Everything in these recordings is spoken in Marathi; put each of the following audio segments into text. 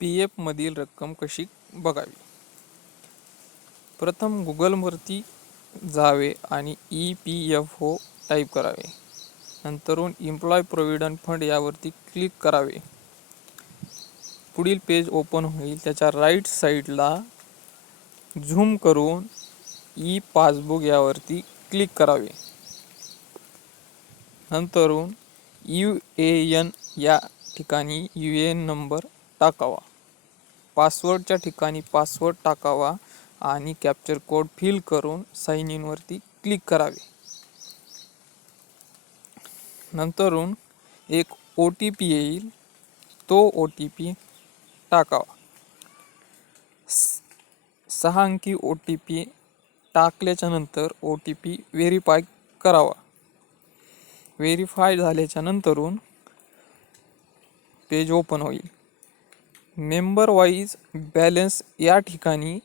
PF मधील रक्कम कशी बघावी? प्रथम गुगलवरती जावे आणि EPFO टाईप करावे. नंतरून एम्प्लॉय प्रोव्हिडंट फंड यावरती क्लिक करावे. पुढील पेज ओपन होईल. त्याच्या राईट साईडला झूम करून ई पासबुक यावरती क्लिक करावे. नंतरून UAN या ठिकाणी UAN नंबर टाकावा. पासवर्डच्या ठिकाणी पासवर्ड टाकावा आणि कॅप्चर कोड फिल करून साइन इन वरती क्लिक करावे. नंतरून एक OTP येईल. तो OTP टाकावा. 6 अंकी OTP टाकल्याच्या नंतर OTP व्हेरीफाय करावा. व्हेरीफाय झाल्याच्या नंतरून पेज ओपन होईल. मेंबर वाईज बॅलन्स या ठिकाणी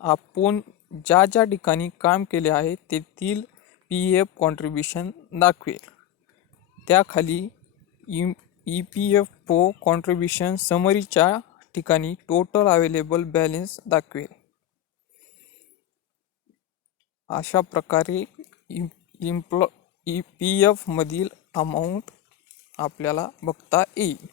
आपण ज्या ठिकाणी काम केले आहे तेथील PF कॉन्ट्रीब्युशन दाखवेल. त्याखाली EPFO कॉन्ट्रीब्युशन समरीच्या ठिकाणी टोटल अवेलेबल बॅलन्स दाखवेल. अशा प्रकारे PF मधील अमाऊंट आपल्याला बघता येईल.